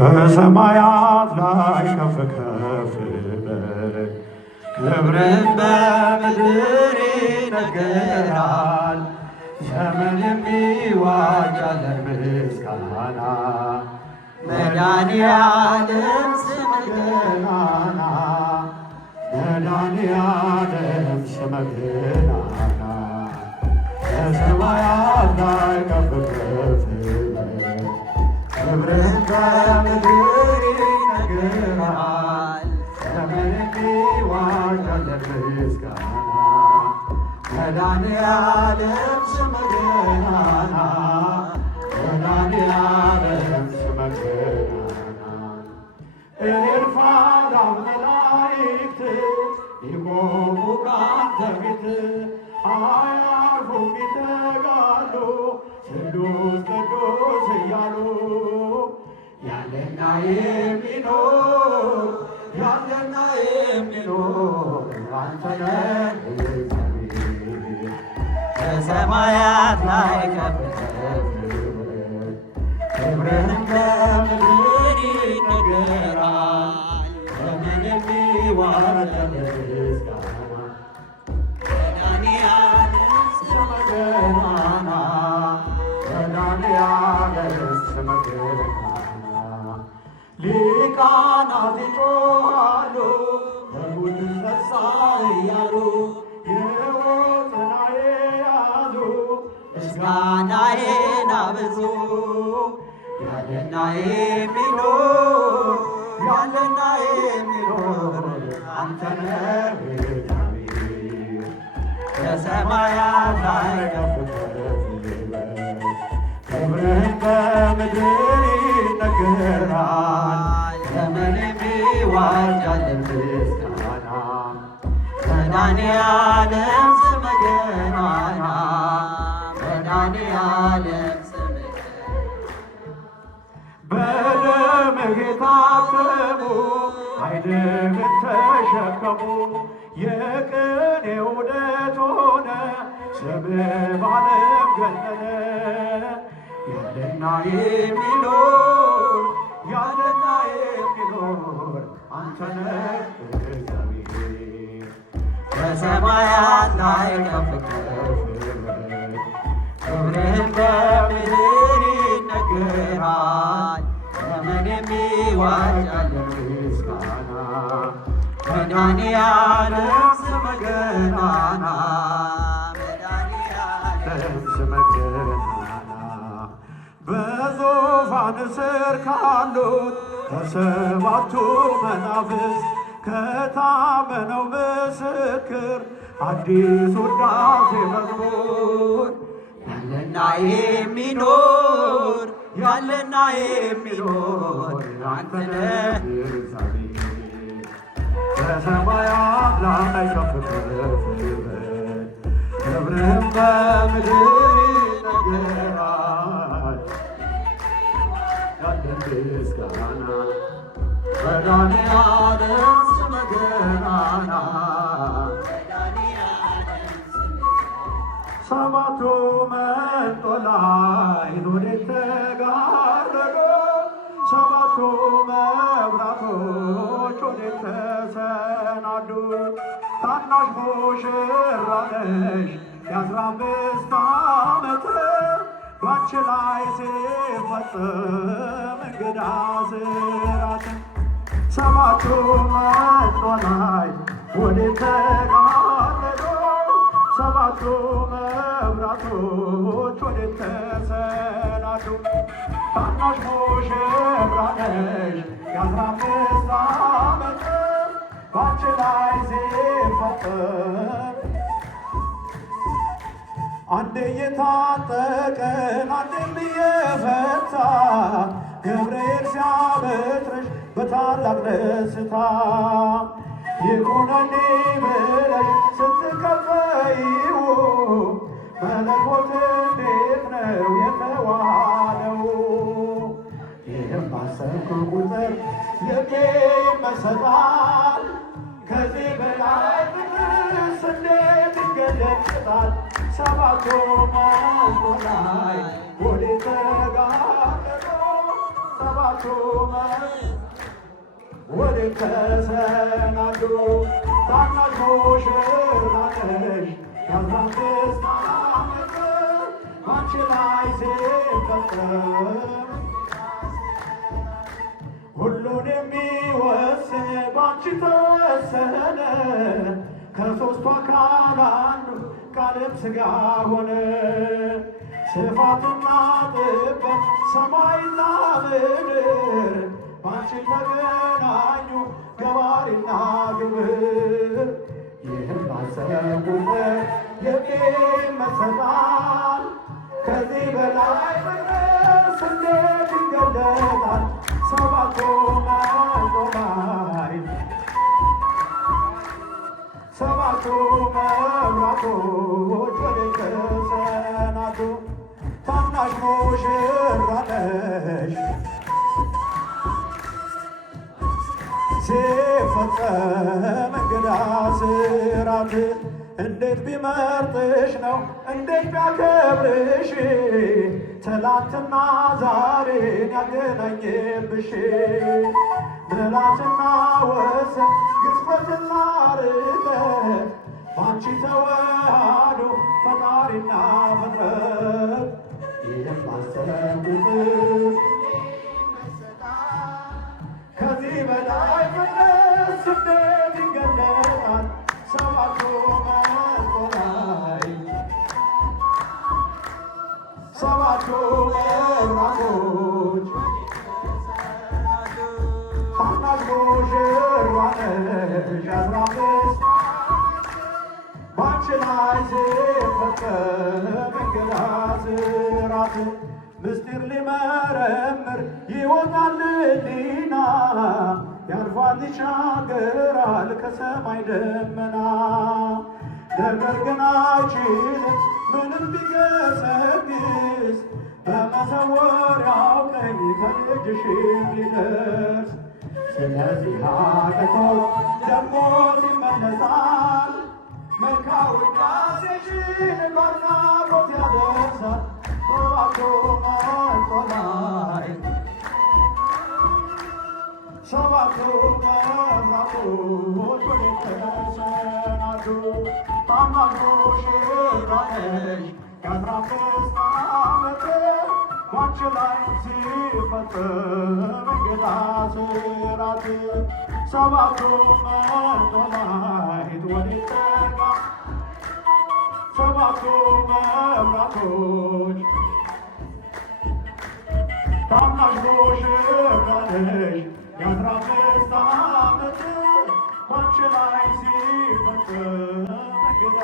በሰማያት ላይ ከፍ ከፍ በል ክብርን በምድር ይነገራል። ዘመን የሚዋጃለ ምስጋና መድኃኔዓለም ስምህ ገናና መድኃኔዓለም ስምህ ገናና በሰማያት ላይ ከፍ ከፍ በል ክብርህ በምድር ይነገራል። ዘመን የሚዋጃለ ምስጋና መድኃኔዓለም ስምህ ገናና መድኃኔዓለም ስምህ ገናና እልፍ አእላፍ መላእክት ይቆሙ ካንተ ፊት አያርፉም ይተጋሉ ቅዱስ ቅዱስ እያሉ ያለና የሚኖር ያለና የሚኖር አንተ ነህ እግዚአብሔር በሰማያት ላይ ከፍ ከፍ ክብርህም በምድር ይነገራል። ዘመን የሚዋጃለ ምስጋና መድኃኔዓለም ስምህ ገናና መድኃኔዓለም ስምህ ገናና ሊቃናት ይጮኻሉ በሙት ተነሣ እያሉ ሕይወትን የያዙ ምስጋናዬን አብዙ ያለና የሚኖር ያለና የሚኖር አንተ ነህ እግዚአብሔር በሰማያት ላይ ከፍ ከፍ በል ክብርህም በምድር ይነገራል። ዘመን የሚዋጃለ ምስጋና መድኃኔዓለም ስምህ ገናና መድኃኔዓለም ስምህ በደምህ የታተሙ ኃይልህን ተሸከሙ የቅኔ ውደት ሆነ ስምህ በዓለም ገነነ ያለና የሚኖር ያለና የሚኖር አንተ ነህ እግዚአብሔር በሰማያት ላይ ከፍ ከፍ በል ክብርህም በምድር ይነገራል። ዘመን የሚዋጃለ ምስጋና መድኃኔዓለም ስምህ ገናና መድኃኔዓለም ስምህ ገናና በዙፋን ስር ካሉት ከሰባቱ መናፍስት ከታመነው ምስክር አዲስ ውዳሴ መዝሙር ያለና የሚኖር ያለና የሚኖር አንተ ነህ እግዚአብሔር በሰማያት ላይ ከፍ ከፍ በል ክብርህም በምድር ይነገራል። ያለን ምስጋና መድኃኔዓለም ስምህ ገናና ሰባቱ መንጦላዕት ወዴት ተጋረዱ? ሰባቱ መብራቶች ወዴት ተሰናዱ? ታናሽ ሙሽራ ነሽ የ15 ዓመት ባንቺ ላይ ሲፈጸም እንግዳ ስራት ሰባቱ መንጦላዕት ወዴት ተጋረዱ? ሰባቱ መብራቶች ወዴት ተሰናዱ? ታናሽ ሙሽራ ነሽ የ15 ዓመት ባንቺ ላይ ሲፈጸም አንዴ የታጠቀን አንዴም የፈታ ገብርኤል ሲያበስርሽ በታላቅ ደስታ ይኩነኒ ብለሽ ስትከፈይው መለኮት እንዴት ነው የተዋለው? ይህም ባሰብኩ ቁጥር ልቤ ይመሰጣል። ከዚህ በላይ ፍቅርስ እንዴት ይገለጣል? ሰባቱ መንጦላዕት ወዴት ተጋረዱ? ሰባቱ ወደ ተሰናዱ ታናሽ ሙሽራ ነሽ የአስራ አምስት ዓመት ባንቺ ላይ ሲፈጸም ሁሉን የሚወስን ባንቺ ተወሰነ። ከሦስቱ አካል አንዱ ቃልም ሥጋ ሆነ። ስፋትና ጥበት ሰማይና ምድር ባንቺ ተገናኙ ገባሪና ግብር። ይህን ባሰቡበት የሚመሰጣል ከዚህ በላይ ፍቅርስ እንዴት ይገለጣል? ሰባቱ መቆላይ ሰባቱ መብራቶች ወደ ተሰናዱ ታናሽ ሙሽራ ነሽ ሲፈጸም እንግዳ ስራት እንዴት ቢመርጥሽ ነው እንዴት ቢያከብርሽ ትላንትና ዛሬን ያገናኘብሽ ምላስና ወሰን ግዝፈትና ርቀት ባንቺ ተዋህዶ ፈጣሪና ፍጥረት ይህም ባሰቡት ከዚህ በላይ ፍቅርስ እንዴት ይገለጣል? ሰባቱ መቆላይ ሰባቱ መብራቶች ታናሽ ሙሽራ ነሽ የአስራ አምስት ባንቺ ላይ ሲፈጸም እንግዳ ስራት ምስጢር ሊመረምር ይወጣል ሕሊና ያልፋል ይሻገራል ከሰማይ ደመና። ነገር ግን አይችልም ምንም ቢገሰግስ በመሰወሪያው ቀኝ ከልጅሽ ሊደርስ። ስለዚህ አቅቶት ደግሞ ይመለሳል መልካም ውዳሴሽን በአድናቆት ያደርሳል። ሰባቱ መቆላይ ሰባቱ መብራቶች ወደ ተሰናዱ ታናሽ ሙሽራ ነሽ የአስራ አምስት ዓመት ባንቺ ላይ ሲፈጸም እንግዳ ስራት ሰባቱ መቆላይ ወደ ተጋ ሰባቱ መብራቶች ታናሽ ሙሽራ ነሽ የአስራ አምስት ዓመት ባንቺ ላይ ሲፈጸም እንግዳ